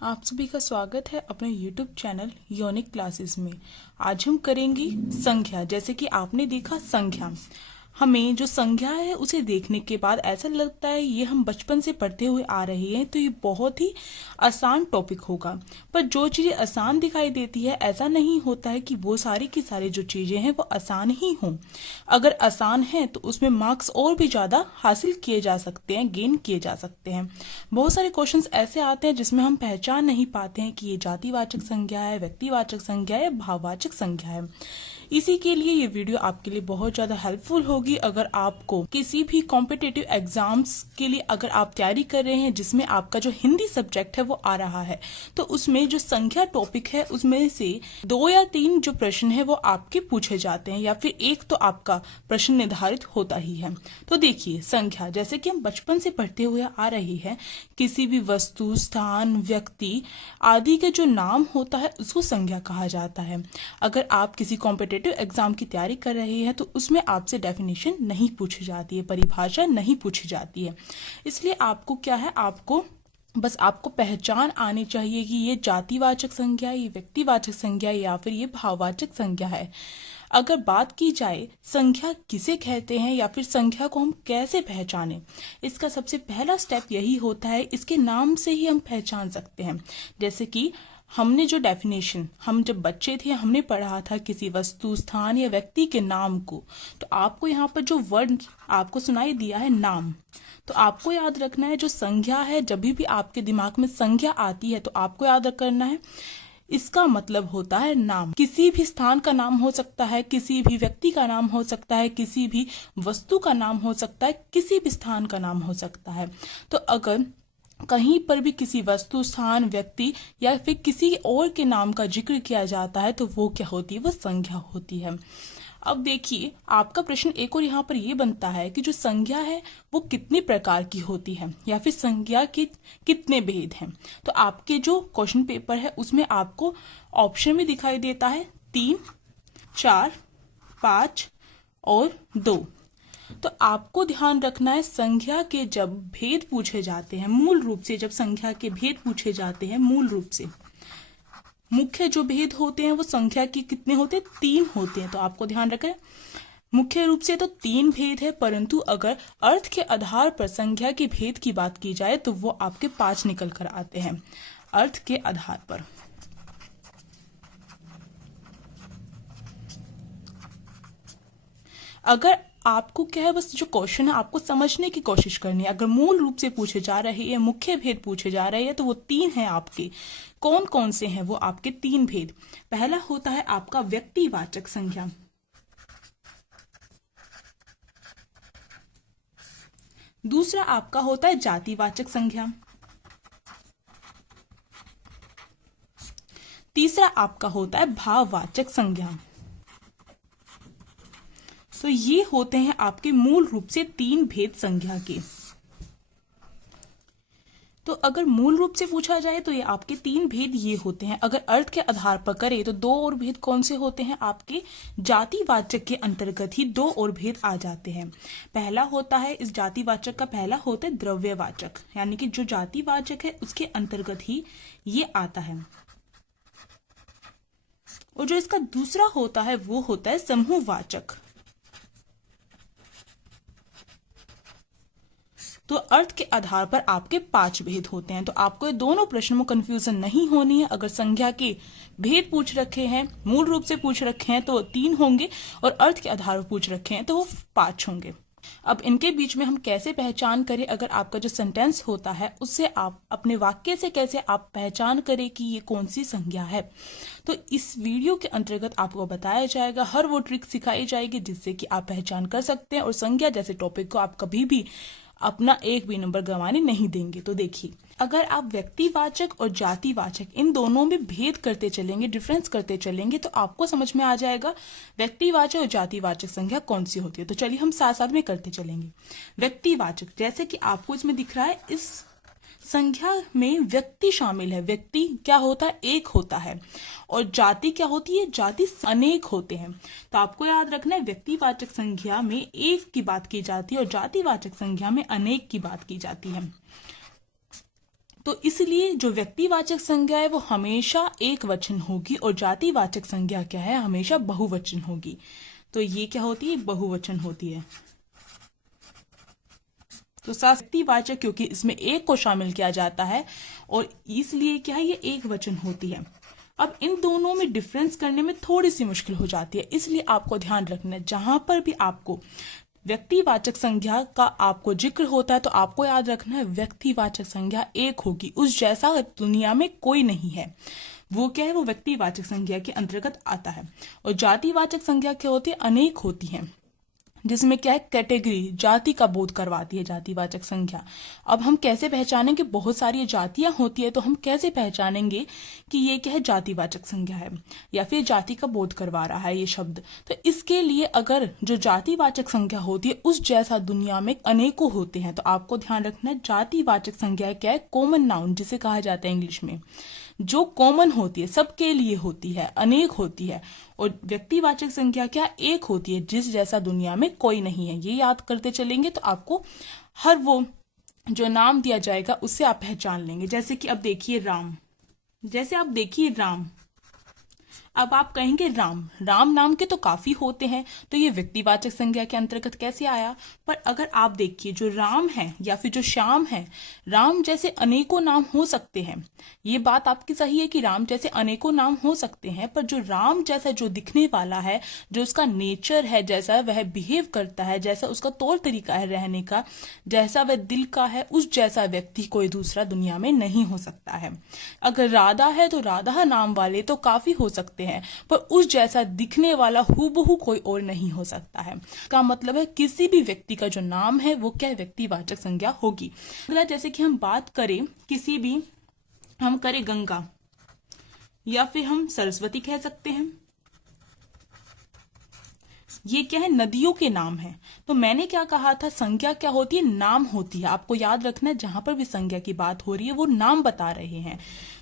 आप सभी का स्वागत है अपने YouTube चैनल यूनिक क्लासेस में। आज हम करेंगे संख्या। जैसे कि आपने देखा संख्या, हमें जो संख्या है उसे देखने के बाद ऐसा लगता है ये हम बचपन से पढ़ते हुए आ रहे हैं, तो ये बहुत ही आसान टॉपिक होगा। पर जो चीज़ें आसान दिखाई देती है ऐसा नहीं होता है कि वो सारी की सारी जो चीज़ें हैं वो आसान ही हों। अगर आसान है तो उसमें मार्क्स और भी ज़्यादा हासिल किए जा सकते हैं, गेन किए जा सकते हैं। बहुत सारे क्वेश्चंस ऐसे आते हैं जिसमें हम पहचान नहीं पाते हैं कि ये जातिवाचक संज्ञा है, व्यक्तिवाचक संज्ञा है, भाववाचक संज्ञा है। इसी के लिए ये वीडियो आपके लिए बहुत ज़्यादा हेल्पफुल होगी। अगर आपको किसी भी कॉम्पिटिटिव एग्जाम्स के लिए अगर आप तैयारी कर रहे हैं जिसमें आपका जो हिंदी सब्जेक्ट है वो आ रहा है, तो उसमें जो संख्या टॉपिक है उसमें से 2 या 3 जो प्रश्न है वो आपके पूछे जाते हैं, या फिर एक तो आपका प्रश्न निर्धारित होता ही है। तो देखिए संख्या, जैसे कि हम बचपन से पढ़ते हुए आ रही है, किसी भी वस्तु, स्थान, व्यक्ति आदि के जो नाम होता है उसको संज्ञा कहा जाता है। अगर आप किसी कॉम्पिटिटिव एग्जाम की तैयारी कर रहे हैं तो उसमें आपसे डेफिनेशन नहीं पूछी जाती है, परिभाषा नहीं पूछी जाती है। इसलिए आपको क्या है, आपको पहचान आनी चाहिए कि ये जातिवाचक संज्ञा, ये व्यक्तिवाचक संज्ञा या फिर ये भाववाचक संज्ञा है। अगर बात की जाए संख्या किसे कहते हैं या फिर संख्या को हम कैसे पहचानें, इसका सबसे पहला स्टेप यही होता है, इसके नाम से ही हम पहचान सकते हैं। जैसे कि हमने जो डेफिनेशन, हम जब बच्चे थे हमने पढ़ा था किसी वस्तु, स्थान या व्यक्ति के नाम को, तो आपको यहाँ पर जो वर्ड आपको सुनाई दिया है नाम, तो आपको याद रखना है जो संज्ञा है, जब भी आपके दिमाग में संज्ञा आती है तो आपको याद करना है इसका मतलब होता है नाम। किसी भी स्थान का नाम हो सकता है, किसी भी व्यक्ति का नाम हो सकता है, किसी भी वस्तु का नाम हो सकता है, किसी भी स्थान का नाम हो सकता है। तो अगर कहीं पर भी किसी वस्तु, स्थान, व्यक्ति या फिर किसी और के नाम का जिक्र किया जाता है तो वो क्या होती है, वो संज्ञा होती है। अब देखिए आपका प्रश्न एक और यहाँ पर ये बनता है कि जो संज्ञा है वो कितने प्रकार की होती है या फिर संज्ञा के कितने भेद हैं। तो आपके जो क्वेश्चन पेपर है उसमें आपको ऑप्शन में दिखाई देता है 3, 4, 5 और 2। तो आपको ध्यान रखना है संख्या के जब भेद पूछे जाते हैं, मूल रूप से जब संख्या के भेद पूछे जाते हैं, मूल रूप से मुख्य जो भेद होते हैं वो संख्या के कितने होते हैं, 3 होते हैं। तो आपको ध्यान रखें मुख्य रूप से तो 3 भेद है, परंतु अगर अर्थ के आधार पर संख्या के भेद की बात की जाए तो वो आपके 5 निकल कर आते हैं अर्थ के आधार पर। अगर आपको क्या है, बस जो क्वेश्चन है आपको समझने की कोशिश करनी है। अगर मूल रूप से पूछे जा रहे हैं, मुख्य भेद पूछे जा रहे हैं, तो वो 3 हैं आपके। कौन कौन से हैं वो आपके 3 भेद? पहला होता है आपका व्यक्तिवाचक संज्ञा, दूसरा आपका होता है जातिवाचक संज्ञा, तीसरा आपका होता है भाववाचक संज्ञा। तो ये होते हैं आपके मूल रूप से 3 भेद संज्ञा के। तो अगर मूल रूप से पूछा जाए तो ये आपके 3 भेद ये होते हैं। अगर अर्थ के आधार पर करें तो 2 और भेद कौन से होते हैं आपके? जातिवाचक के अंतर्गत ही 2 और भेद आ जाते हैं। पहला होता है, इस जातिवाचक का पहला होता है द्रव्यवाचक, यानी कि जो जातिवाचक है उसके अंतर्गत ही ये आता है। और जो इसका दूसरा होता है वो होता है समूहवाचक। तो अर्थ के आधार पर आपके 5 भेद होते हैं। तो आपको ये दोनों प्रश्नों में कंफ्यूजन नहीं होनी है। अगर संज्ञा के भेद पूछ रखे हैं, मूल रूप से पूछ रखे हैं तो 3 होंगे, और अर्थ के आधार पर पूछ रखे हैं तो वो 5 होंगे। अब इनके बीच में हम कैसे पहचान करें? अगर आपका जो सेंटेंस होता है उससे आप अपने वाक्य से कैसे आप पहचान करें कि ये कौन सी संज्ञा है, तो इस वीडियो के अंतर्गत आपको बताया जाएगा। हर वो ट्रिक सिखाई जाएगी जिससे कि आप पहचान कर सकते हैं और संज्ञा जैसे टॉपिक को आप कभी भी अपना एक भी नंबर गंवाने नहीं देंगे। तो देखिए, अगर आप व्यक्तिवाचक और जातिवाचक इन दोनों में भेद करते चलेंगे, डिफरेंस करते चलेंगे, तो आपको समझ में आ जाएगा व्यक्तिवाचक और जातिवाचक संज्ञा कौन सी होती है। तो चलिए हम साथ साथ में करते चलेंगे। व्यक्तिवाचक, जैसे कि आपको इसमें दिख रहा है, इस संख्या में व्यक्ति शामिल है। व्यक्ति क्या होता है? एक होता है। और जाति क्या होती है? जाति अनेक होते हैं। तो आपको याद रखना है व्यक्तिवाचक संख्या में एक की बात की जाती है और जातिवाचक संख्या में अनेक की बात की जाती है। तो इसलिए जो व्यक्तिवाचक संज्ञा है वो हमेशा एक वचन होगी और जातिवाचक संज्ञा क्या है, हमेशा बहुवचन होगी। तो ये क्या होती है, बहुवचन होती है। तो व्यक्तिवाचक क्योंकि इसमें एक को शामिल किया जाता है और इसलिए क्या है, ये एक वचन होती है। अब इन दोनों में डिफरेंस करने में थोड़ी सी मुश्किल हो जाती है, इसलिए आपको ध्यान रखना है जहां पर भी आपको व्यक्तिवाचक संज्ञा का आपको जिक्र होता है तो आपको याद रखना है व्यक्तिवाचक संज्ञा एक होगी, उस जैसा दुनिया में कोई नहीं है। वो क्या है, वो व्यक्तिवाचक संज्ञा के अंतर्गत आता है। और जातिवाचक संज्ञा क्या होती है, अनेक होती है, जिसमें क्या है, कैटेगरी, जाति का बोध करवाती है जातिवाचक संज्ञा। अब हम कैसे पहचानेंगे, बहुत सारी जातियां होती है तो हम कैसे पहचानेंगे कि ये क्या है, जातिवाचक संज्ञा है या फिर जाति का बोध करवा रहा है ये शब्द। तो इसके लिए अगर जो जातिवाचक संज्ञा होती है उस जैसा दुनिया में अनेकों होते हैं तो आपको ध्यान रखना है जातिवाचक संज्ञा क्या है, कॉमन नाउन जिसे कहा जाता है इंग्लिश में, जो कॉमन होती है, सबके लिए होती है, अनेक होती है। और व्यक्तिवाचक संज्ञा क्या, एक होती है, जिस जैसा दुनिया में कोई नहीं है। ये याद करते चलेंगे तो आपको हर वो जो नाम दिया जाएगा उससे आप पहचान लेंगे। जैसे कि अब देखिए राम, जैसे आप देखिए राम, अब आप कहेंगे राम, राम नाम के तो काफी होते हैं तो ये व्यक्तिवाचक संज्ञा के अंतर्गत कैसे आया। पर अगर आप देखिए जो राम है या फिर जो श्याम है, राम जैसे अनेकों नाम हो सकते हैं, ये बात आपकी सही है कि राम जैसे अनेकों नाम हो सकते हैं, पर जो राम जैसा जो दिखने वाला है, जो उसका नेचर है, जैसा वह बिहेव करता है, जैसा उसका तौर तरीका है रहने का, जैसा वह दिल का है, उस जैसा व्यक्ति कोई दूसरा दुनिया में नहीं हो सकता है। अगर राधा है तो राधा नाम वाले तो काफी हो सकते हैं, पर उस जैसा दिखने वाला हूबहू कोई और नहीं हो सकता है। का मतलब है किसी भी व्यक्ति का जो नाम है वो क्या व्यक्तिवाचक संज्ञा होगी। अगला जैसे कि हम बात करें किसी भी, हम करें गंगा या फिर हम सरस्वती कह सकते हैं, ये क्या है, नदियों के नाम है। तो मैंने क्या कहा था, संज्ञा क्या होती है, नाम होती है। आपको याद रखना है जहां पर भी संज्ञा की बात हो रही है वो नाम बता रहे हैं।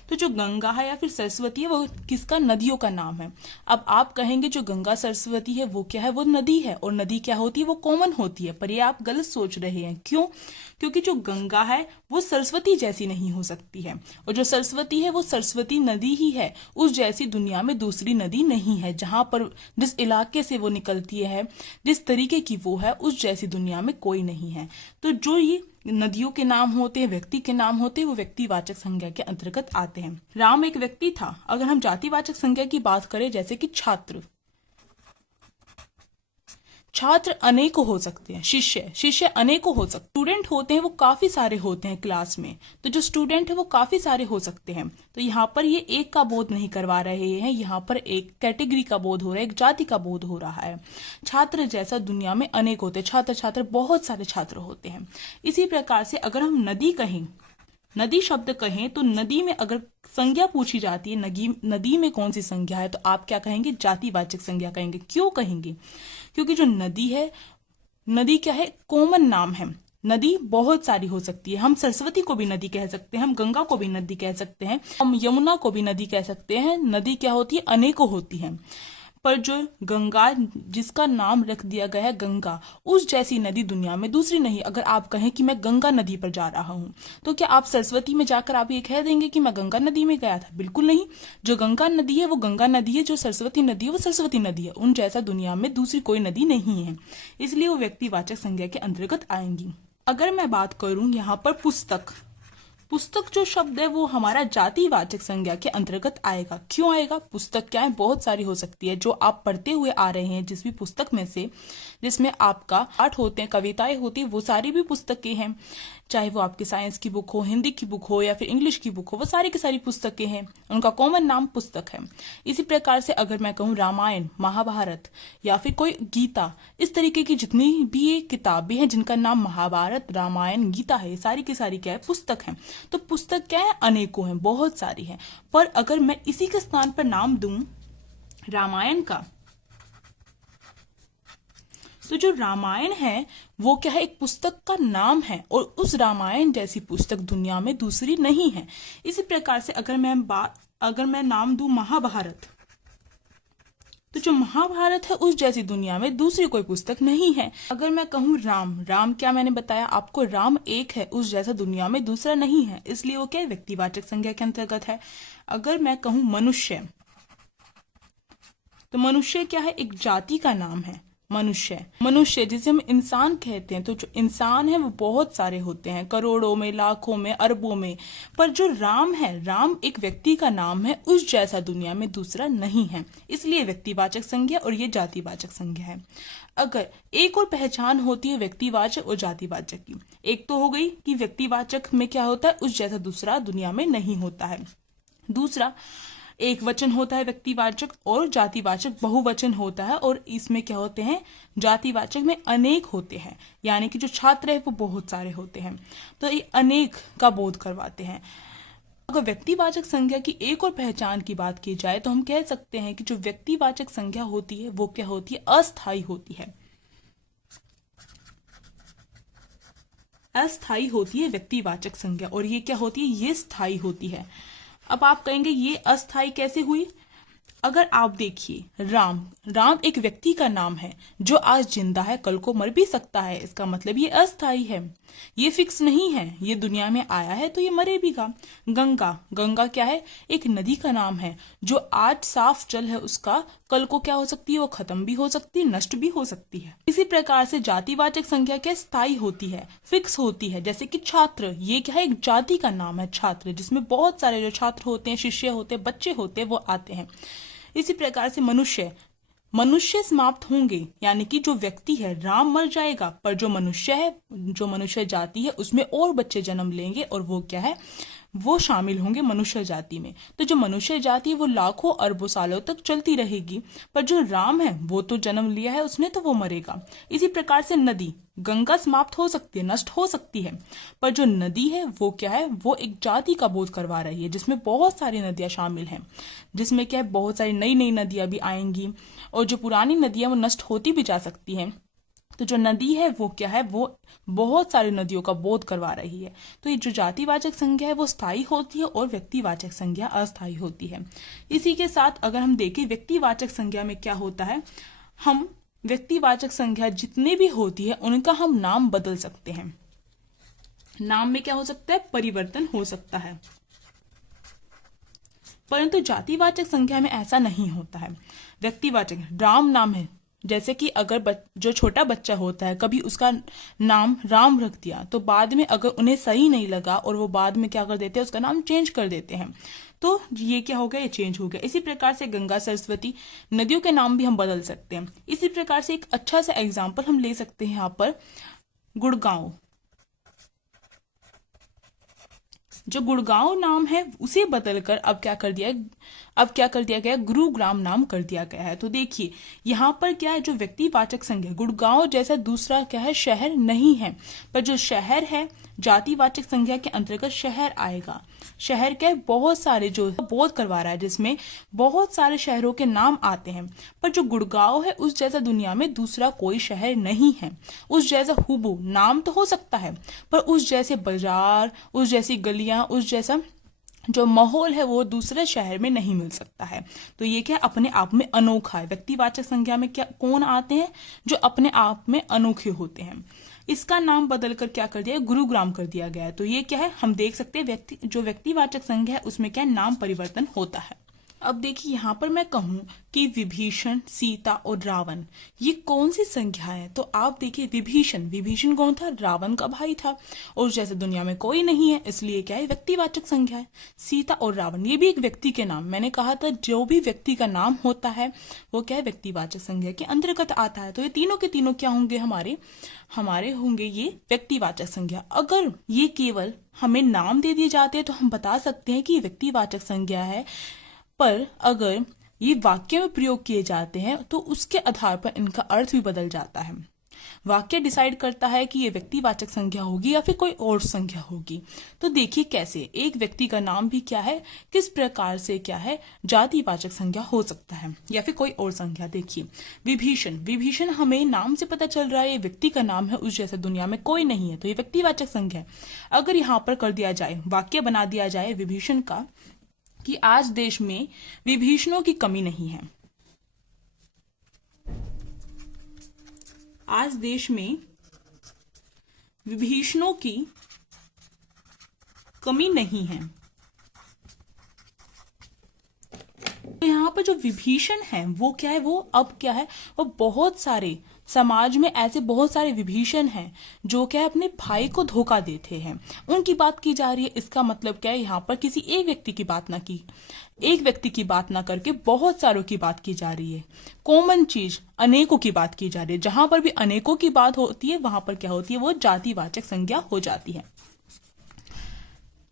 तो जो गंगा है या फिर सरस्वती है वो किसका, नदियों का नाम है। अब आप कहेंगे जो गंगा सरस्वती है वो क्या है, वो नदी है, और नदी क्या होती है, वो कॉमन होती है। पर ये आप गलत सोच रहे हैं। क्यों, क्योंकि जो गंगा है वो सरस्वती जैसी नहीं हो सकती है, और जो सरस्वती है वो सरस्वती नदी ही है, उस जैसी दुनिया में दूसरी नदी नहीं है। जहां पर जिस इलाके से वो निकलती है, जिस तरीके की वो है, उस जैसी दुनिया में कोई नहीं है। तो जो ये नदियों के नाम होते हैं, व्यक्ति के नाम होते हैं, वो व्यक्तिवाचक संज्ञा के अंतर्गत आते हैं। राम एक व्यक्ति था। अगर हम जातिवाचक संज्ञा की बात करें, जैसे कि छात्र, छात्र अनेकों हो सकते हैं, शिष्य, शिष्य अनेकों हो सकते, स्टूडेंट होते हैं वो काफी सारे होते हैं क्लास में, तो जो स्टूडेंट है वो काफी सारे हो सकते हैं। तो यहाँ पर ये एक का बोध नहीं करवा रहे हैं, यहाँ पर एक कैटेगरी का बोध हो रहा है, एक जाति का बोध हो रहा है। छात्र जैसा दुनिया में अनेक होते हैं, छात्र छात्र बहुत सारे छात्र होते हैं। इसी प्रकार से अगर हम नदी कहें, नदी शब्द कहें, तो नदी में अगर संज्ञा पूछी जाती है, नदी में कौन सी संज्ञा है, तो आप क्या कहेंगे, जातिवाचक संज्ञा कहेंगे। क्यों कहेंगे, क्योंकि जो नदी है, नदी क्या है, कॉमन नाम है। नदी बहुत सारी हो सकती है, हम सरस्वती को भी नदी कह सकते हैं, हम गंगा को भी नदी कह सकते हैं, हम यमुना को भी नदी कह सकते हैं। नदी क्या होती है, अनेकों होती है। पर जो गंगा, जिसका नाम रख दिया गया है गंगा, उस जैसी नदी दुनिया में दूसरी नहीं। अगर आप कहें कि मैं गंगा नदी पर जा रहा हूं, तो क्या आप सरस्वती में जाकर आप ये कह देंगे कि मैं गंगा नदी में गया था? बिल्कुल नहीं। जो गंगा नदी है वो गंगा नदी है, जो सरस्वती नदी है वो सरस्वती नदी है। उन जैसा दुनिया में दूसरी कोई नदी नहीं है, इसलिए वो व्यक्तिवाचक संज्ञा के अंतर्गत आएंगी। अगर मैं बात करूं यहाँ पर पुस्तक, पुस्तक जो शब्द है वो हमारा जातिवाचक संज्ञा के अंतर्गत आएगा। क्यों आएगा? पुस्तक क्या है, बहुत सारी हो सकती है, जो आप पढ़ते हुए आ रहे हैं जिस भी पुस्तक में से, जिसमें आपका पाठ होते हैं, कविताएं होती है, वो सारी भी पुस्तकें हैं। चाहे वो आपकी साइंस की बुक हो, हिंदी की बुक हो या फिर इंग्लिश की बुक हो, वो सारी की सारी पुस्तकें हैं, उनका कॉमन नाम पुस्तक है। इसी प्रकार से अगर मैं कहूँ रामायण, महाभारत या फिर कोई गीता, इस तरीके की जितनी भी ये किताबें हैं जिनका नाम महाभारत, रामायण, गीता है, सारी की सारी क्या है, पुस्तक है। तो पुस्तक क्या है, अनेकों हैं, बहुत सारी हैं। पर अगर मैं इसी के स्थान पर नाम दूं रामायण का, तो जो रामायण है वो क्या है, एक पुस्तक का नाम है, और उस रामायण जैसी पुस्तक दुनिया में दूसरी नहीं है। इसी प्रकार से अगर मैं नाम दूं महाभारत, तो जो महाभारत है उस जैसी दुनिया में दूसरी कोई पुस्तक नहीं है। अगर मैं कहूँ राम, राम क्या मैंने बताया आपको, राम एक है, उस जैसा दुनिया में दूसरा नहीं है, इसलिए वो क्या है, व्यक्तिवाचक संज्ञा के अंतर्गत है। अगर मैं कहूँ मनुष्य, तो मनुष्य क्या है, एक जाति का नाम है। मनुष्य, मनुष्य जिसे हम इंसान कहते हैं, तो जो इंसान है वो बहुत सारे होते हैं, करोड़ों में, लाखों में, अरबों में, पर जो राम है, राम एक व्यक्ति का नाम है, उस जैसा दुनिया में दूसरा नहीं है, इसलिए व्यक्तिवाचक संज्ञा और ये जातिवाचक संज्ञा है। अगर एक और पहचान होती है व्यक्तिवाचक और जातिवाचक की, एक तो हो गई कि व्यक्तिवाचक में क्या होता है, उस जैसा दूसरा दुनिया में नहीं होता है। दूसरा, एक वचन होता है व्यक्तिवाचक और जातिवाचक बहुवचन होता है, और इसमें क्या होते हैं, जातिवाचक में अनेक होते हैं, यानी कि जो छात्र है वो बहुत सारे होते हैं, तो ये अनेक का बोध करवाते हैं। अगर व्यक्तिवाचक संज्ञा की एक और पहचान की बात की जाए तो हम कह सकते हैं कि जो व्यक्तिवाचक संज्ञा होती है वो क्या होती है, अस्थायी होती है। अस्थायी होती है व्यक्तिवाचक संज्ञा, और ये क्या होती है, ये स्थायी होती है। अब आप कहेंगे ये अस्थायी कैसे हुई? अगर आप देखिए, राम, राम एक व्यक्ति का नाम है जो आज जिंदा है, कल को मर भी सकता है, इसका मतलब ये अस्थायी है, ये फिक्स नहीं है, ये दुनिया में आया है तो ये मरेगा। गंगा, गंगा क्या है, एक नदी का नाम है जो आज साफ जल है उसका, कल को क्या हो सकती है, वो खत्म भी हो सकती है, नष्ट भी हो सकती है। इसी प्रकार से जातिवाचक संज्ञा क्या स्थायी होती है, फिक्स होती है। जैसे कि छात्र, ये क्या है, एक जाति का नाम है छात्र, जिसमें बहुत सारे जो छात्र होते हैं, शिष्य होते हैं, बच्चे होते हैं, वो आते हैं। इसी प्रकार से मनुष्य, मनुष्य समाप्त होंगे, यानी कि जो व्यक्ति है, राम मर जाएगा, पर जो मनुष्य है, जो मनुष्य जाति है, उसमें और बच्चे जन्म लेंगे, और वो क्या है, वो शामिल होंगे मनुष्य जाति में। तो जो मनुष्य जाति है वो लाखों अरबों सालों तक चलती रहेगी, पर जो राम है वो तो जन्म लिया है उसने, तो वो मरेगा। इसी प्रकार से नदी, गंगा समाप्त हो सकती है, नष्ट हो सकती है, पर जो नदी है वो क्या है, वो एक जाति का बोध करवा रही है, जिसमें बहुत सारी नदियां शामिल हैं, जिसमें क्या है, बहुत सारी नई नई नदियां भी आएंगी, और जो पुरानी नदियां वो नष्ट होती भी जा सकती हैं। तो जो नदी है वो क्या है, वो बहुत सारी नदियों का बोध करवा रही है। तो ये जो जातिवाचक संज्ञा है वो स्थायी होती है, और व्यक्तिवाचक संज्ञा अस्थायी होती है। इसी के साथ अगर हम देखें व्यक्तिवाचक संज्ञा में क्या होता है, हम व्यक्तिवाचक संज्ञा जितनी भी होती है उनका हम नाम बदल सकते हैं। नाम में क्या हो सकता है, परिवर्तन हो सकता है, परंतु जातिवाचक संज्ञा में ऐसा नहीं होता है। व्यक्तिवाचक, राम नाम है, जैसे कि अगर जो छोटा बच्चा होता है, कभी उसका नाम राम रख दिया, तो बाद में अगर उन्हें सही नहीं लगा और वो बाद में क्या कर देते हैं, उसका नाम चेंज कर देते हैं, तो ये क्या हो गया, ये चेंज हो गया। इसी प्रकार से गंगा, सरस्वती, नदियों के नाम भी हम बदल सकते हैं। इसी प्रकार से एक अच्छा सा एग्जाम्पल हम ले सकते हैं यहाँ पर, गुड़गांव। जो गुड़गांव नाम है उसे बदलकर अब क्या कर दिया गया, गुरुग्राम नाम कर दिया गया है। तो देखिए यहाँ पर क्या है, जो व्यक्तिवाचक संज्ञा, गुड़गांव जैसा दूसरा क्या है, शहर नहीं है, पर जो शहर है जातिवाचक संज्ञा के अंतर्गत शहर आएगा। शहर के बहुत सारे जो बोध करवा रहा है, जिसमें बहुत सारे शहरों के नाम आते हैं, पर जो गुड़गांव है उस जैसा दुनिया में दूसरा कोई शहर नहीं है। उस जैसा हुबहू नाम तो हो सकता है, पर उस जैसे बाजार, उस जैसी गलियां, उस जैसा जो माहौल है वो दूसरे शहर में नहीं मिल सकता है। तो ये क्या अपने आप में अनोखा है। व्यक्तिवाचक संज्ञा में क्या कौन आते हैं, जो अपने आप में अनोखे होते हैं। इसका नाम बदलकर क्या कर दिया, गुरुग्राम कर दिया गया है। तो ये क्या है, हम देख सकते हैं जो व्यक्तिवाचक संज्ञा है उसमें क्या नाम परिवर्तन होता है। अब देखिए यहाँ पर मैं कहूँ कि विभीषण, सीता और रावण ये कौन सी संज्ञा है, तो आप देखिए विभीषण कौन था, रावण का भाई था, और जैसे दुनिया में कोई नहीं है, इसलिए क्या है, व्यक्तिवाचक संज्ञा है। सीता और रावण ये भी एक व्यक्ति के नाम, मैंने कहा था जो भी व्यक्ति का नाम होता है वो क्या है, व्यक्तिवाचक संज्ञा के अंतर्गत आता है। तो ये तीनों के तीनों क्या होंगे, हमारे होंगे ये व्यक्तिवाचक संज्ञा। अगर ये केवल हमें नाम दे दिए जाते हैं तो हम बता सकते हैं कि ये व्यक्तिवाचक संज्ञा है, पर अगर ये वाक्य में प्रयोग किए जाते हैं तो उसके आधार पर इनका अर्थ भी बदल जाता है। वाक्य डिसाइड करता है कि ये व्यक्तिवाचक संज्ञा होगी या फिर कोई और संज्ञा होगी। तो देखिए कैसे एक व्यक्ति का नाम भी क्या है, किस प्रकार से क्या है, जातिवाचक संज्ञा हो सकता है या फिर कोई और संज्ञा। देखिए विभीषण हमें नाम से पता चल रहा है ये व्यक्ति का नाम है, उस जैसे दुनिया में कोई नहीं है, तो ये व्यक्तिवाचक संज्ञा है। अगर यहाँ पर कर दिया जाए, वाक्य बना दिया जाए विभीषण का कि आज देश में विभीषणों की कमी नहीं है, आज देश में विभीषणों की कमी नहीं है। तो यहाँ पर जो विभीषण है वो क्या है, वो अब क्या है, वो बहुत सारे समाज में ऐसे बहुत सारे विभीषण हैं जो क्या है अपने भाई को धोखा देते हैं, उनकी बात की जा रही है। इसका मतलब क्या है, यहाँ पर किसी एक व्यक्ति की बात ना की, एक व्यक्ति की बात ना करके बहुत सारों की बात की जा रही है। कॉमन चीज अनेकों की बात की जा रही है। जहां पर भी अनेकों की बात होती है वहां पर क्या होती है, वो जातिवाचक संज्ञा हो जाती है।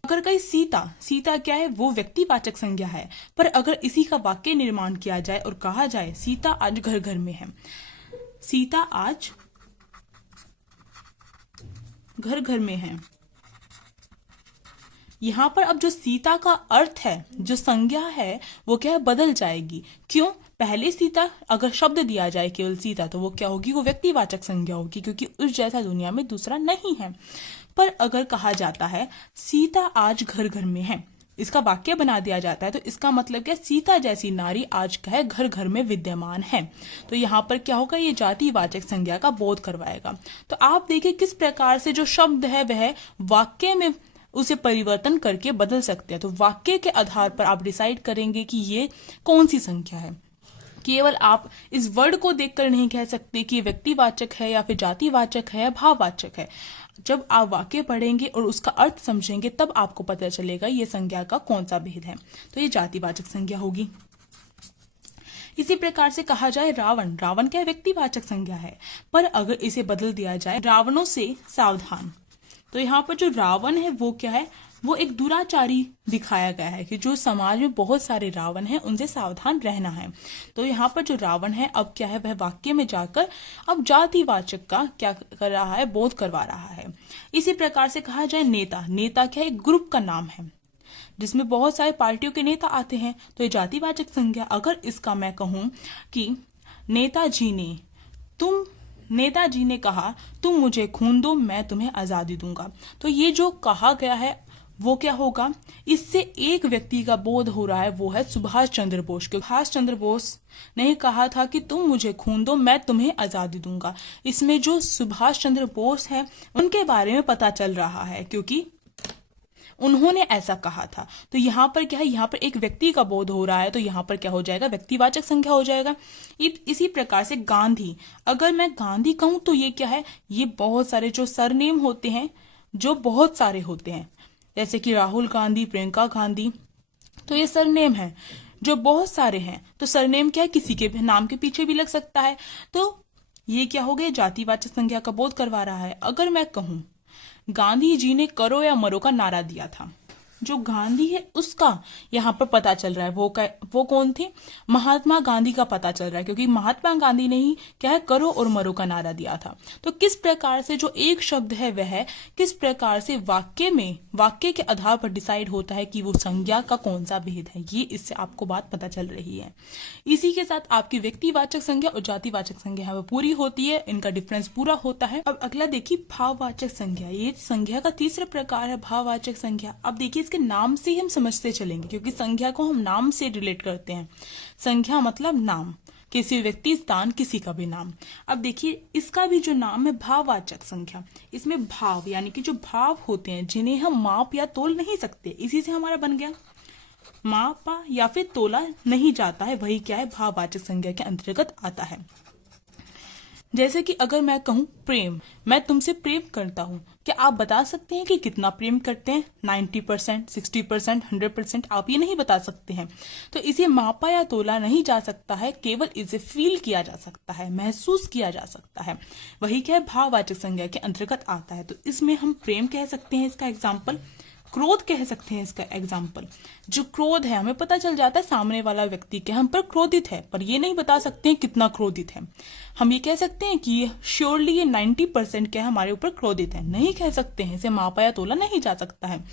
अगर कहीं सीता क्या है, वो व्यक्तिवाचक संज्ञा है। पर अगर इसी का वाक्य निर्माण किया जाए और कहा जाए सीता आज घर घर में है, सीता आज घर घर में है, यहां पर अब जो सीता का अर्थ है, जो संज्ञा है, वो क्या है, बदल जाएगी। क्यों? पहले सीता अगर शब्द दिया जाए केवल सीता, तो वो क्या होगी, वो व्यक्तिवाचक संज्ञा होगी, क्योंकि उस जैसा दुनिया में दूसरा नहीं है। पर अगर कहा जाता है सीता आज घर घर में है, इसका वाक्य बना दिया जाता है, तो इसका मतलब क्या, सीता जैसी नारी आज क्या है, घर घर में विद्यमान है। तो यहाँ पर क्या होगा, ये जातिवाचक संज्ञा का बोध करवाएगा। तो आप देखिए किस प्रकार से जो शब्द है वह वाक्य में उसे परिवर्तन करके बदल सकते हैं। तो वाक्य के आधार पर आप डिसाइड करेंगे कि ये कौन सी संख्या है। केवल आप इस वर्ड को देखकर नहीं कह सकते कि ये व्यक्तिवाचक है या फिर जातिवाचक है या भाववाचक है। जब आप वाक्य पढ़ेंगे और उसका अर्थ समझेंगे तब आपको पता चलेगा ये संज्ञा का कौन सा भेद है। तो ये जातिवाचक संज्ञा होगी। इसी प्रकार से कहा जाए रावण क्या व्यक्तिवाचक संज्ञा है, पर अगर इसे बदल दिया जाए रावणों से सावधान, तो यहाँ पर जो रावण है वो क्या है, वो एक दुराचारी दिखाया गया है कि जो समाज में बहुत सारे रावण हैं, उनसे सावधान रहना है। तो यहाँ पर जो रावण है अब क्या है, वह वाक्य में जाकर अब जातिवाचक का क्या कर रहा है, बोध करवा रहा है। इसी प्रकार से कहा जाए नेता क्या है, एक ग्रुप का नाम है जिसमें बहुत सारे पार्टियों के नेता आते हैं। तो ये जातिवाचक संज्ञा। अगर इसका मैं कहूं कि नेताजी ने कहा तुम मुझे खून दो, मैं तुम्हें आजादी दूंगा, तो ये जो कहा गया है वो क्या होगा, इससे एक व्यक्ति का बोध हो रहा है, वो है सुभाष चंद्र बोस। सुभाष चंद्र बोस ने कहा था कि तुम मुझे खून दो, मैं तुम्हें आजादी दूंगा। इसमें जो सुभाष चंद्र बोस है उनके बारे में पता चल रहा है, क्योंकि उन्होंने ऐसा कहा था। तो यहाँ पर क्या है, यहाँ पर एक व्यक्ति का बोध हो रहा है, तो यहाँ पर क्या हो जाएगा, व्यक्तिवाचक संज्ञा हो जाएगा। इसी प्रकार से गांधी, अगर मैं गांधी कहूं तो ये क्या है, ये बहुत सारे जो सरनेम होते हैं, जो बहुत सारे होते हैं, जैसे कि राहुल गांधी, प्रियंका गांधी, तो ये सरनेम है जो बहुत सारे हैं। तो सरनेम क्या है, किसी के भी नाम के पीछे भी लग सकता है। तो ये क्या हो गया, जातिवाचक संज्ञा का बोध करवा रहा है। अगर मैं कहूं गांधी जी ने करो या मरो का नारा दिया था, जो गांधी है उसका यहाँ पर पता चल रहा है, वो कौन थे, महात्मा गांधी का पता चल रहा है, क्योंकि महात्मा गांधी ने ही क्या है, करो और मरो का नारा दिया था। तो किस प्रकार से जो एक शब्द है वह किस प्रकार से वाक्य के आधार पर डिसाइड होता है कि वो संज्ञा का कौन सा भेद है, ये इससे आपको बात पता चल रही है। इसी के साथ आपकी व्यक्तिवाचक संज्ञा और जातिवाचक संज्ञा है वो पूरी होती है, इनका डिफरेंस पूरा होता है। अब अगला देखिए भाववाचक संज्ञा, ये संज्ञा का तीसरा प्रकार है भाववाचक संज्ञा। अब देखिए इसके नाम से ही हम समझते चलेंगे, क्योंकि संज्ञा को हम नाम से रिलेट करते हैं। संज्ञा मतलब नाम, किसी व्यक्ति, स्थान, किसी का भी नाम। अब देखिए इसका भी जो नाम है भाववाचक संज्ञा, इसमें भाव यानी कि जो भाव होते हैं जिन्हें हम माप या तोल नहीं सकते, इसी से हमारा बन गया मापा या फिर तोला नहीं जाता है, वही क्या है, भाववाचक संज्ञा के अंतर्गत आता है। जैसे कि अगर मैं कहूं प्रेम, मैं तुमसे प्रेम करता हूं, क्या आप बता सकते हैं कि कितना प्रेम करते हैं, 90%, 60%, 100%? आप ये नहीं बता सकते हैं। तो इसे मापा या तोला नहीं जा सकता है, केवल इसे फील किया जा सकता है, महसूस किया जा सकता है, वही क्या है, भाववाचक संज्ञा के अंतर्गत आता है। तो इसमें हम प्रेम कह सकते हैं, इसका एग्जाम्पल क्रोध कह सकते हैं, इसका एग्जाम्पल जो क्रोध है हमें पता चल जाता है सामने वाला व्यक्ति के हम पर क्रोधित है, पर ये नहीं बता सकते हैं कितना क्रोधित है। हम ये कह सकते हैं कि श्योरली ये 90% क्या हमारे ऊपर क्रोधित है, नहीं कह सकते हैं, इसे मापा या तोला नहीं जा सकता है।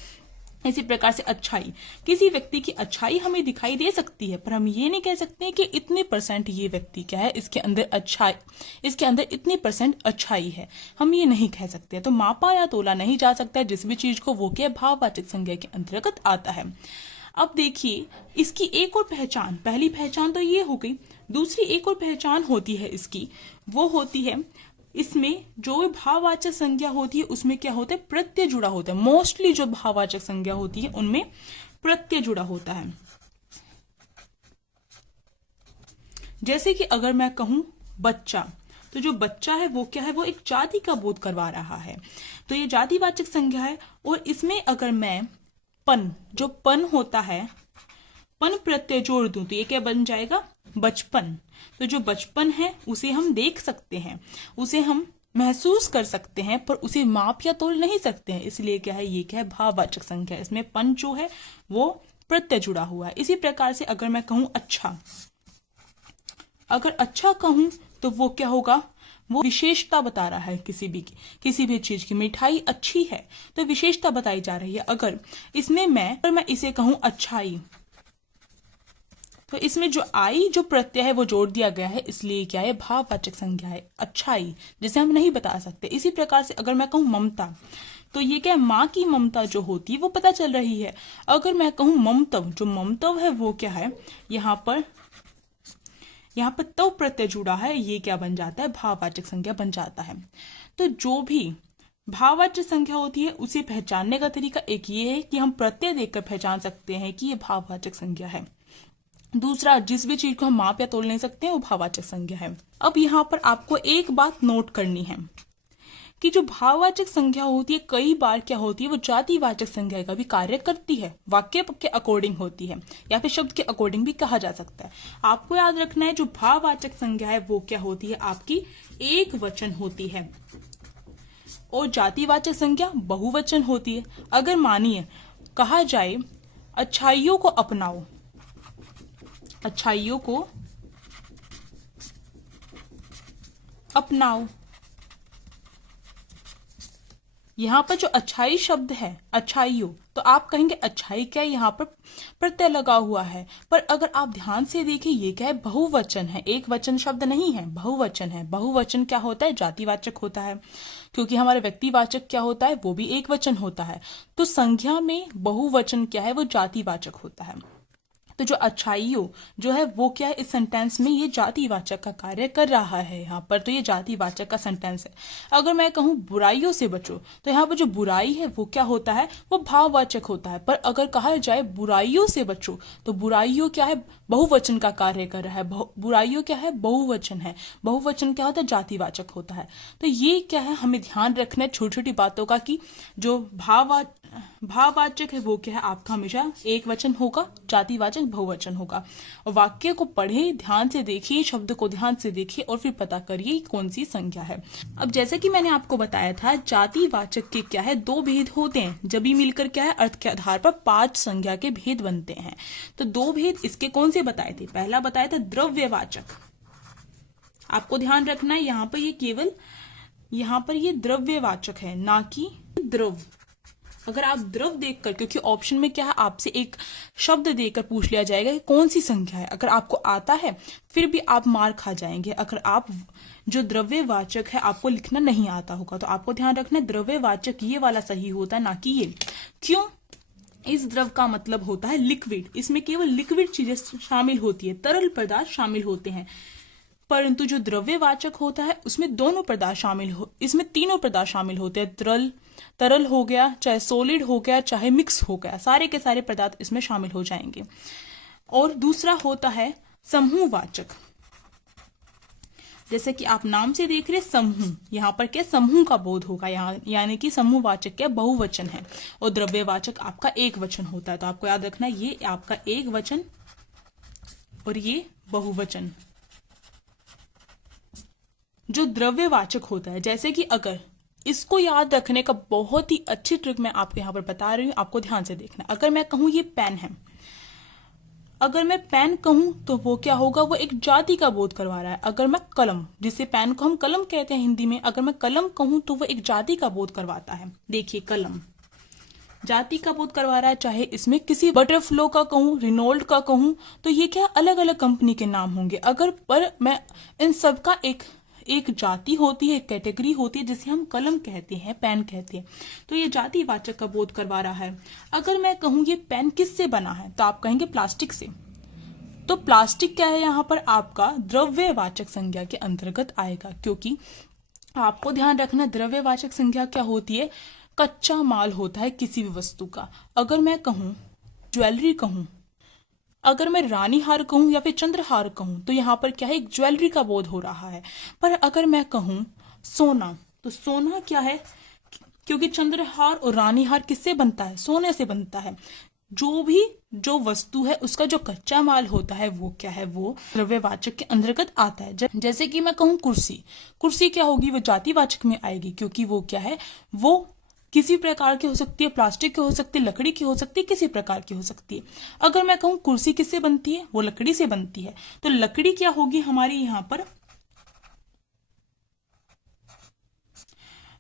इसी प्रकार से अच्छाई, किसी व्यक्ति की अच्छाई हमें दिखाई दे सकती है, पर हम ये नहीं कह सकते कि इतने % ये व्यक्ति क्या है, इसके अंदर इतनी % अच्छाई है, हम ये नहीं कह सकते। तो मापा या तोला नहीं जा सकता है जिस भी चीज को, वो क्या भाववाचक संज्ञा के अंतर्गत आता है। अब देखिए इसकी एक और पहचान, पहली पहचान तो ये हो गई, दूसरी एक और पहचान होती है इसकी, वो होती है इसमें जो भाववाचक संज्ञा होती है उसमें क्या होता है, प्रत्यय जुड़ा होता है। मोस्टली जो भाववाचक संज्ञा होती है उनमें प्रत्यय जुड़ा होता है। जैसे कि अगर मैं कहूं बच्चा, तो जो बच्चा है वो क्या है, वो एक जाति का बोध करवा रहा है, तो ये जातिवाचक संज्ञा है। और इसमें अगर मैं पन, जो पन होता है, पन प्रत्यय जोड़ दूं तो ये क्या बन जाएगा, बचपन। तो जो बचपन है उसे हम देख सकते हैं, उसे हम महसूस कर सकते हैं, पर उसे माप या तोल नहीं सकते हैं, इसलिए क्या है, ये क्या है, भाववाचक संज्ञा। इसमें पन जो है वो प्रत्यय जुड़ा हुआ है। इसी प्रकार से अगर मैं कहूं अच्छा, अगर अच्छा कहूं तो वो क्या होगा, वो विशेषता बता रहा है किसी भी चीज की। मिठाई अच्छी है तो विशेषता बताई जा रही है। अगर मैं इसे कहूं अच्छाई, तो इसमें जो आई जो प्रत्यय है वो जोड़ दिया गया है, इसलिए क्या है, भाववाचक संज्ञा है, अच्छाई, जिसे हम नहीं बता सकते। इसी प्रकार से अगर मैं कहूं ममता, तो ये क्या है, माँ की ममता जो होती है वो पता चल रही है। अगर मैं कहूं ममतव, जो ममतव है वो क्या है, यहाँ पर तव प्रत्यय जुड़ा है, ये क्या बन जाता है, भाववाचक संज्ञा बन जाता है। तो जो भी भाववाचक संज्ञा होती है उसे पहचानने का तरीका एक ये है कि हम प्रत्यय देखकर पहचान सकते हैं कि ये भाववाचक संज्ञा है। दूसरा, जिस भी चीज को हम माप या तोल नहीं सकते हैं वो भाववाचक संज्ञा है। अब यहाँ पर आपको एक बात नोट करनी है कि जो भाववाचक संज्ञा होती है कई बार क्या होती है, वो जातिवाचक संज्ञा का भी कार्य करती है, वाक्य के अकॉर्डिंग होती है या फिर शब्द के अकॉर्डिंग भी कहा जा सकता है। आपको याद रखना है जो भाववाचक संज्ञा है वो क्या होती है, आपकी एक वचन होती है, और जातिवाचक संज्ञा बहुवचन होती है। अगर मानिए कहा जाए अच्छाइयों को अपनाओ, अच्छाइयों को अपनाओ, यहाँ पर जो अच्छाई शब्द है, अच्छाइयों, तो आप कहेंगे अच्छाई क्या है, यहाँ पर प्रत्यय लगा हुआ है। पर अगर आप ध्यान से देखें ये क्या है, बहुवचन है, एक वचन शब्द नहीं है, बहुवचन है। बहुवचन क्या होता है, जातिवाचक होता है, क्योंकि हमारे व्यक्तिवाचक क्या होता है, वो भी एक वचन होता है। तो संज्ञा में बहुवचन क्या है, वो जातिवाचक होता है। तो जो अच्छाइयों जो है वो क्या है, इस सेंटेंस में ये जातिवाचक का कार्य कर रहा है यहाँ पर, तो ये जातिवाचक का सेंटेंस है। अगर मैं कहूँ बुराइयों से बचो, तो यहाँ पर जो बुराई है वो क्या होता है, वो भाववाचक होता है। पर अगर कहा जाए बुराइयों से बचो, तो बुराइयों क्या है, बहुवचन का कार्य कर रहा है। बुराइयों क्या है, बहुवचन है। बहुवचन क्या होता है, जातिवाचक होता है। तो ये क्या है, हमें ध्यान रखना है छोटी छोटी बातों का, कि जो भाववाचक है वो क्या है, आपका हमेशा एक वचन होगा, जातिवाचक बहुवचन होगा। और वाक्य को पढ़े, ध्यान से देखिए, शब्द को ध्यान से देखिए और फिर पता करिए कौन सी संज्ञा है। अब जैसे कि मैंने आपको बताया था, जातिवाचक के क्या है, दो भेद होते हैं, जब भी मिलकर क्या है, अर्थ के आधार पर 5 संज्ञा के भेद बनते हैं। तो 2 भेद इसके कौन से बताए थे, पहला बताया था द्रव्यवाचक। आपको ध्यान रखना है यहाँ पर ये केवल यहाँ पर ये द्रव्यवाचक है, ना कि द्रव। अगर आप द्रव देखकर, क्योंकि ऑप्शन में क्या है, आपसे एक शब्द देकर पूछ लिया जाएगा कि कौन सी संख्या है, अगर आपको आता है फिर भी आप मार खा जाएंगे। अगर आप जो द्रव्यवाचक है आपको लिखना नहीं आता होगा, तो आपको ध्यान रखना है द्रव्यवाचक ये वाला सही होता है, ना कि ये। क्यों, इस द्रव का मतलब होता है लिक्विड, इसमें केवल लिक्विड चीजें शामिल होती है, तरल पदार्थ शामिल होते हैं। परंतु जो द्रव्यवाचक होता है उसमें दोनों पदार्थ इसमें तीनों पदार्थ शामिल होते हैं, तरल हो गया, चाहे सॉलिड हो गया, चाहे मिक्स हो गया, सारे के सारे पदार्थ इसमें शामिल हो जाएंगे। और दूसरा होता है समूहवाचक। जैसे कि आप नाम से देख रहे समूह, यहाँ पर क्या समूह का बोध होगा, यहाँ यानी कि समूहवाचक क्या बहुवचन है, और द्रव्यवाचक आपका एक वचन होता है। तो आपको याद रखना है ये आपका एक वचन और ये बहुवचन। जो द्रव्यवाचक होता है, जैसे कि अगर इसको याद रखने का बहुत ही अच्छी ट्रिक मैं आपको यहाँ पर बता रही हूँ, आपको ध्यान से देखना। अगर मैं कहूँ ये पेन है, अगर मैं पेन कहूं तो वो क्या होगा, वो एक जाति का बोध करवा रहा है। अगर मैं कलम, जिसे पेन को हम कलम कहते हैं हिंदी में, अगर मैं कलम कहूं तो वो एक जाति का बोध करवाता है। देखिए कलम जाति का बोध करवा रहा है। चाहे इसमें किसी बटरफ्लो का कहूं, रिनोल्ड का कहूं, तो ये क्या अलग अलग कंपनी के नाम होंगे। अगर पर मैं इन सब का एक जाति होती है, एक कैटेगरी होती है जिसे हम कलम कहते हैं, पेन कहते हैं, तो ये जातिवाचक का बोध करवा रहा है। अगर मैं कहूं ये पेन किससे बना है, तो आप कहेंगे प्लास्टिक से। तो प्लास्टिक क्या है, यहाँ पर आपका द्रव्यवाचक संज्ञा के अंतर्गत आएगा, क्योंकि आपको ध्यान रखना द्रव्यवाचक संज्ञा क्या होती है, कच्चा माल होता है किसी भी वस्तु का। अगर मैं कहूँ ज्वेलरी कहूँ, अगर मैं रानी हार कहूँ या फिर चंद्रहार कहूँ तो यहाँ पर क्या है, एक ज्वेलरी का बोध हो रहा है। पर अगर मैं कहूँ सोना, तो सोना क्या है, क्योंकि चंद्रहार और रानी हार किससे बनता है, सोने से बनता है। जो वस्तु है उसका जो कच्चा माल होता है वो क्या है, वो द्रव्यवाचक के अंतर्गत आता है। जैसे कि मैं कहूँ कुर्सी, कुर्सी क्या होगी, वो जातिवाचक में आएगी, क्योंकि वो क्या है, वो किसी प्रकार की हो सकती है, प्लास्टिक की हो सकती है, लकड़ी की हो सकती है, किसी प्रकार की हो सकती है। अगर मैं कहूँ कुर्सी किससे बनती है, वो लकड़ी से बनती है, तो लकड़ी क्या होगी हमारी यहाँ पर,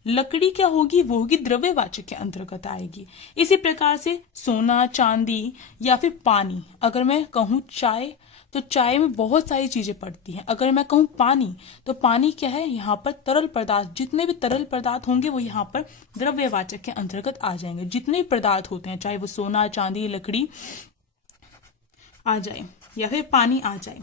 लकड़ी क्या होगी, वो होगी द्रव्यवाचक के अंतर्गत आएगी। इसी प्रकार से सोना, चांदी या फिर पानी। अगर मैं कहूँ चाय, तो चाय में बहुत सारी चीजें पड़ती हैं। अगर मैं कहूँ पानी, तो पानी क्या है, यहाँ पर तरल पदार्थ, जितने भी तरल पदार्थ होंगे वो यहाँ पर द्रव्यवाचक के अंतर्गत आ जाएंगे। जितने भी पदार्थ होते हैं, चाहे वो सोना, चांदी, लकड़ी आ जाए या फिर पानी आ जाए,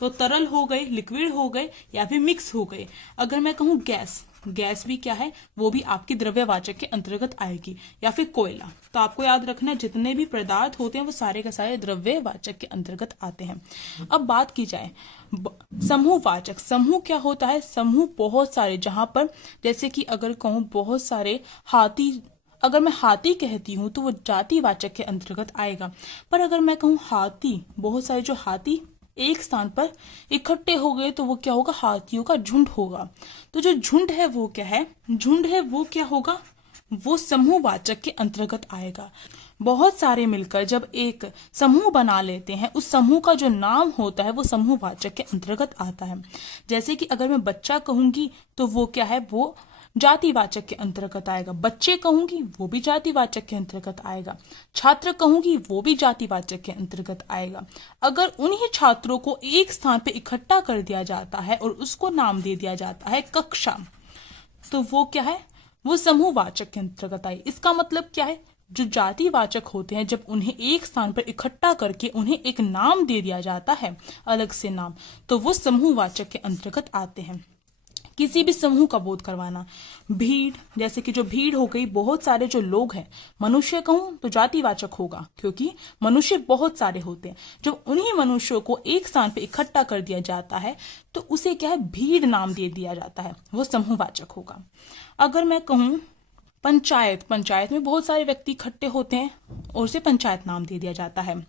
तो तरल हो गए, लिक्विड हो गए या फिर मिक्स हो गए। अगर मैं कहूँ गैस, गैस भी क्या है, वो भी आपकी द्रव्यवाचक के अंतर्गत आएगी, या फिर कोयला। तो आपको याद रखना जितने भी पदार्थ होते हैं वो सारे के सारे द्रव्यवाचक के अंतर्गत आते हैं। अब बात की जाए समूहवाचक, समूह क्या होता है, समूह बहुत सारे, जहां पर जैसे कि अगर कहूँ बहुत सारे हाथी, अगर मैं हाथी कहती हूँ तो वो जातिवाचक के अंतर्गत आएगा। पर अगर मैं कहूँ हाथी, बहुत सारे जो हाथी एक स्थान पर इकट्ठे हो गए तो वो क्या होगा, हाथियों का झुंड होगा। तो जो झुंड है वो क्या है, झुंड है वो क्या होगा, वो समूहवाचक के अंतर्गत आएगा। बहुत सारे मिलकर जब एक समूह बना लेते हैं, उस समूह का जो नाम होता है वो समूहवाचक के अंतर्गत आता है। जैसे कि अगर मैं बच्चा कहूंगी तो वो क्या है, वो जातिवाचक के अंतर्गत आएगा। बच्चे कहूंगी वो भी जातिवाचक के अंतर्गत आएगा। छात्र कहूंगी वो भी जातिवाचक के अंतर्गत आएगा। अगर उन्हीं छात्रों को एक स्थान पर इकट्ठा कर दिया जाता है और उसको नाम दे दिया जाता है कक्षा, तो वो क्या है, वो समूहवाचक के अंतर्गत आई। इसका मतलब क्या है, जो जातिवाचक होते हैं जब उन्हें एक स्थान पर इकट्ठा करके उन्हें एक नाम दे दिया जाता है, अलग से नाम, तो वो समूहवाचक के अंतर्गत आते हैं। किसी भी समूह का बोध करवाना, भीड़, जैसे कि जो भीड़ हो गई, बहुत सारे जो लोग हैं। मनुष्य कहूं तो जातिवाचक होगा, क्योंकि मनुष्य बहुत सारे होते हैं। जब उन्हीं मनुष्यों को एक स्थान पे इकट्ठा कर दिया जाता है तो उसे क्या है, भीड़ नाम दे दिया जाता है, वो समूहवाचक होगा। अगर मैं कहूं पंचायत, पंचायत में बहुत सारे व्यक्ति इकट्ठे होते हैं और उसे पंचायत नाम दे दिया जाता है।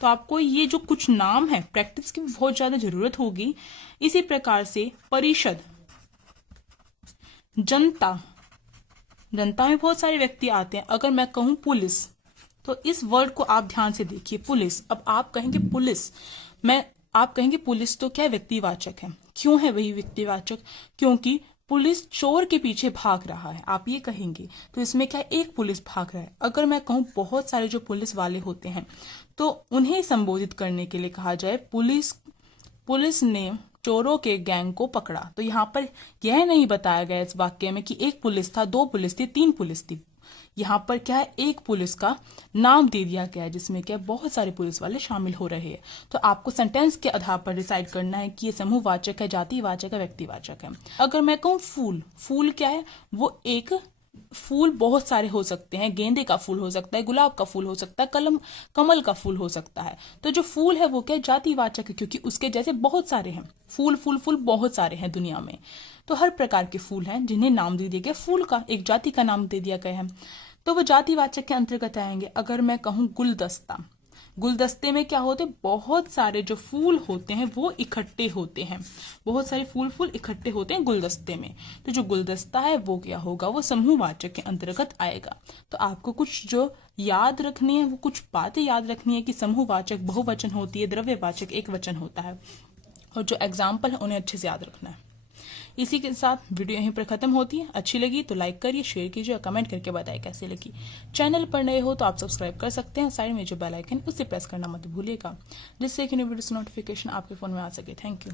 तो आपको ये जो कुछ नाम है, प्रैक्टिस की बहुत ज्यादा जरूरत होगी। इसी प्रकार से परिषद, जनता, जनता में बहुत सारे व्यक्ति आते हैं। अगर मैं कहूं पुलिस, तो इस वर्ड को आप ध्यान से देखिए, पुलिस। अब आप कहेंगे पुलिस, आप कहेंगे पुलिस तो क्या व्यक्तिवाचक है। क्यों है वही व्यक्तिवाचक, क्योंकि पुलिस चोर के पीछे भाग रहा है, आप ये कहेंगे। तो इसमें क्या, एक पुलिस भाग रहा है। अगर मैं कहूं बहुत सारे जो पुलिस वाले होते हैं, तो उन्हें संबोधित करने के लिए कहा जाए पुलिस ने चोरों के गैंग को पकड़ा, तो यहाँ पर यह नहीं बताया गया इस वाक्य में कि एक पुलिस था, दो पुलिस थी, तीन पुलिस थी। यहाँ पर क्या है, एक पुलिस का नाम दे दिया गया है, जिसमें क्या बहुत सारे पुलिस वाले शामिल हो रहे हैं। तो आपको सेंटेंस के आधार पर डिसाइड करना है कि ये समूहवाचक है, जातिवाचक है, व्यक्तिवाचक है। अगर मैं कहूँ फूल, फूल क्या है, वो एक फूल बहुत सारे हो सकते हैं। गेंदे का फूल हो सकता है, गुलाब का फूल हो सकता है, कमल का फूल हो सकता है। तो जो फूल है वो क्या, जातिवाचक है, क्योंकि उसके जैसे बहुत सारे हैं। फूल फूल फूल बहुत सारे हैं दुनिया में। तो हर प्रकार के फूल हैं जिन्हें नाम दे दिया गया, फूल का एक जाति का नाम दे दिया गया है, तो वो जातिवाचक के अंतर्गत आएंगे। अगर मैं कहूँ गुलदस्ता, गुलदस्ते में क्या होते, बहुत सारे जो फूल होते हैं वो इकट्ठे होते हैं, बहुत सारे फूल इकट्ठे होते हैं गुलदस्ते में। तो जो गुलदस्ता है वो क्या होगा, वो समूहवाचक के अंतर्गत आएगा। तो आपको कुछ जो याद रखनी है, वो कुछ बातें याद रखनी है कि समूहवाचक बहुवचन होती है, द्रव्यवाचक एक वचन होता है, और जो एग्जाम्पल है उन्हें अच्छे से याद रखना है। इसी के साथ वीडियो यहीं पर खत्म होती है। अच्छी लगी तो लाइक करिए, शेयर कीजिए और कमेंट करके बताइए कैसी लगी। चैनल पर नए हो तो आप सब्सक्राइब कर सकते हैं, साइड में जो बेल आइकन उसे प्रेस करना मत भूलिएगा, जिससे कि न्यू वीडियोस नोटिफिकेशन आपके फोन में आ सके। Thank you.